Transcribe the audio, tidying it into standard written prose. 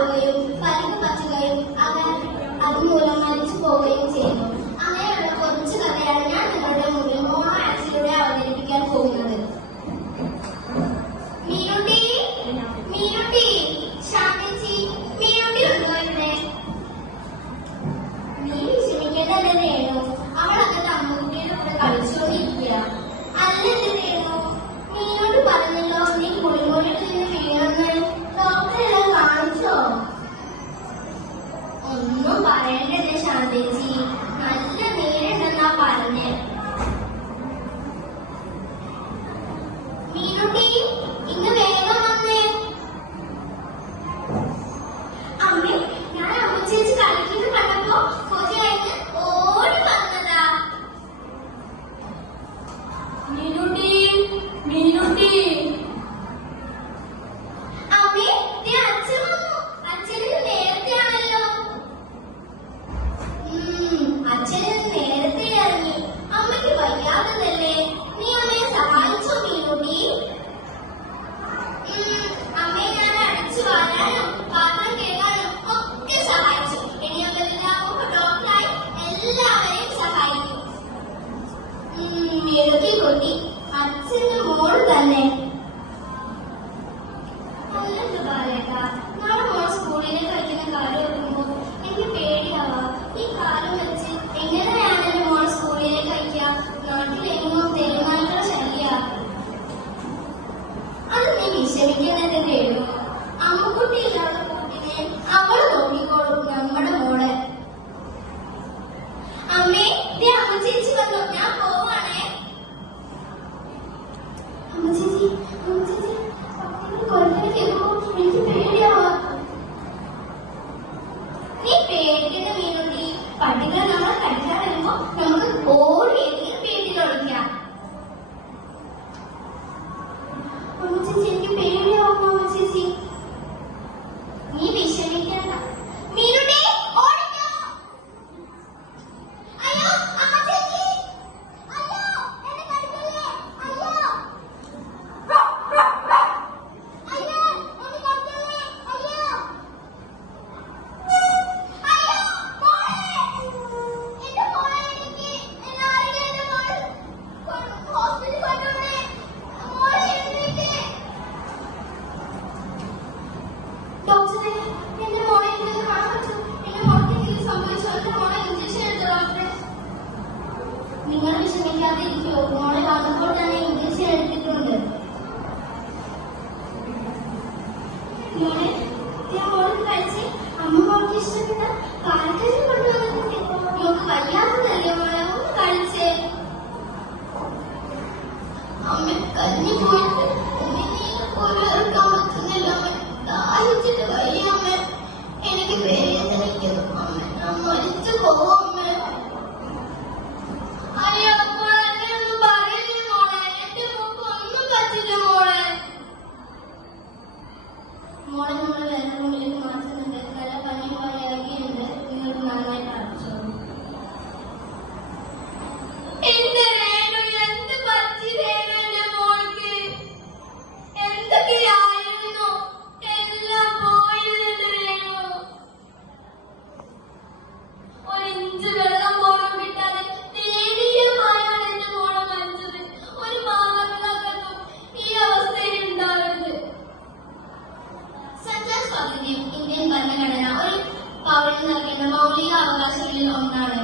ആവുകയും പരന്നു പറ്റുകയും അതുമൂലം മരിച്ചു പോവുകയും ചെയ്യുന്നു. അങ്ങനെയുള്ള കുറച്ചു കഥയാണ് ഞാൻ നിങ്ങളുടെ മുന്നിൽ മോണോ ആക്സിലൂടെ അവതരിപ്പിക്കാൻ പോകുന്നത്. മീനുട്ടി, മീനുട്ടി, ശാന്തിച്ചി, മീനുട്ടി ഉണ്ടോ ഇവിടെ? നീ വിഷമിക്കേണ്ടല്ലേ രേണു, അവൾ അകത്ത് അമ്മൂട്ടിയുടെ കൂടെ കളിച്ചുകൊണ്ടിരിക്കുക. അല്ലെന്റെ രേണു, നീനോട് പറഞ്ഞല്ലോ നീ കുളിമുറിയിട്ട് നിന്ന് വീണെന്ന്. ഡോക്ടറെല്ലാം കാണിച്ചോ? ഒന്നും പറയണ്ടല്ലേ ശാന്തേച്ചി, നല്ല നീരുണ്ടെന്നാ പറഞ്ഞേ. മീനുട്ടി, ഇന്ന് വേഗം വന്നേ. അമ്മേ, ഞാൻ അമ്മച്ചേച്ചി കളിക്കുന്നത് കണ്ടപ്പോ കൊതി കഴിഞ്ഞ് ഓടി വന്നതാ. മീനുട്ടി, മീനുട്ടി. അമ്മേ, ദേ അച്ഛൻ വന്നു. അച്ഛന് നേരത്തെയാണല്ലോ. അച്ഛന് നേരത്തെ ഇറങ്ങി. അമ്മയ്ക്ക് വയ്യാതെന്നല്ലേ? നീ അമ്മയെ സഹായിച്ചോ മീനുട്ടി? അമ്മയെ ഞാൻ അടിച്ചു വാരാനും പാത്രം കേൾക്കാനും ഒക്കെ സഹായിച്ചു. ഇനി അമ്മ ഡോക്ടറായി എല്ലാവരെയും സഹായിക്കും. മെഴുകി കൊട്ടി അച്ഛന്റെ മോൾ തന്നെ. അല്ലെന്ത് പറയട്ട, നാളെ മോൾ സ്കൂളിലേക്ക് അയക്കുന്ന കാര്യം ഓർക്കുമ്പോ എനിക്ക് പേടിയാവാ. ഈ കാലം വെച്ച് എങ്ങനെയാണ് എന്റെ മോൾ സ്കൂളിലേക്ക് അയക്കുക? നാട്ടിലെങ്ങും തെരുനായ്ക്കളുടെ ശല്യ. അത് നീ വിഷമിക്കുന്നതിന്റെ പേരും. അമ്മുക്കുട്ടി ഇല്ലാത്ത കുട്ടിനെ അവൾ നോക്കിക്കോളും നമ്മുടെ മോളെ. അമ്മേ, ദേ അമ്മ ചേച്ചി വന്നു. ഞാൻ പോവാണേ. അമ്മ ചേച്ചി, അമ്മ ചേച്ചി, കൊല്ലം കേൾക്കുമ്പോ എനിക്ക് പേടിയാവാ. നീ പേടിക്കുന്ന മീനുട്ടി. പട്ടികൾ നമ്മളെ കടിക്കാൻ വരുമ്പോ നമുക്ക് ഓടി പേടിയിലൊളിക്കാം. അമ്മ ചേച്ചി, എനിക്ക് പേടിയാവും അമ്മ ചേച്ചി. നീ വിഷമിക്കണ്ട. മീനുട്ടി, ഓടിക്കോ. അയ്യോ അമ്മ ചേച്ചി, അയ്യോ എന്നെ കടിക്കല്ലേ, അയ്യോ, അയ്യോ എന്നെ കടിക്കല്ലേ, അയ്യോ, അയ്യോ മോളെ, എന്റെ മോളെ, എനിക്ക് എല്ലാവരും എന്റെ മോൾ ഹോസ്പിറ്റലിൽ കൊണ്ടുപോണേ. മോളെ എഴുന്നേറ്റ്. ഡോക്ടറെ, എന്റെ മോളെ എനിക്ക് കാണാൻ പറ്റും. എന്റെ മോൾക്ക് എന്തെങ്കിലും സംഭവിച്ചോ? എന്റെ മോളെ ഇഞ്ചക്ഷൻ എടുത്തോ ഡോക്ടറെ? നിങ്ങൾ വിഷമിക്കാതെ ഇരിക്കുമോ? മോളെ വന്നപ്പോൾ തന്നെ ഇഞ്ചക്ഷൻ എടുത്തിട്ടുണ്ട്. മോളെ, മോൾക്ക് കഴിച്ച് അമ്മ മോൾക്ക് ഇഷ്ടപ്പെട്ട പാലക്കാരി കൊണ്ടുവന്നിട്ടുണ്ട്. മോൾക്ക് വയ്യാത്തതല്ലേ മോളെ? ഒന്ന് കഴിച്ചേ. അമ്മ കഞ്ഞി പോയിട്ട് ഒരു ഇറക്കാൻ പറ്റുന്നില്ല. അമ്മ ദാഹിച്ചിട്ട് വയ്യ. അമ്മ എനിക്ക് വേദനിക്കുന്നു. അമ്മ ഞാൻ മരിച്ചു പോവും. അമ്മ അയ്യോ മോളെ, എന്നെയൊന്നും പറയല്ലേ മോളെ. എന്റെ മോൾക്ക് ഒന്നും പറ്റില്ല മോളെ. മോളെ നമ്മൾ വേറെ റൂമിലേക്ക് മാറ്റുന്നുണ്ട്. നല്ല പനി പോലെയാകിയുണ്ട്. നിങ്ങൾ നന്നായിട്ട് അടച്ചോളൂ. എന്റെ രേണു, എന്ത് പറ്റി രേണു? എന്റെ മോൾക്ക് എന്തൊക്കെയായിരുന്നു? എല്ലാം പോയിട്ടുണ്ട് രേണു. ഒരു ഇഞ്ച് വെള്ളം പോലും കിട്ടാതെ ദയനീയമായാണ് എന്റെ മോളെ മരിച്ചത്. ഒരു മാതാപിതാക്കൾക്കും ഈ അവസ്ഥയിൽ ഉണ്ടാവരുത്. സഞ്ചാര സ്വാതന്ത്ര്യം ഇന്ത്യൻ ഭരണഘടന ഒരു പൗരന് നൽകേണ്ട മൗലിക അവകാശങ്ങളിൽ ഒന്നാണ്.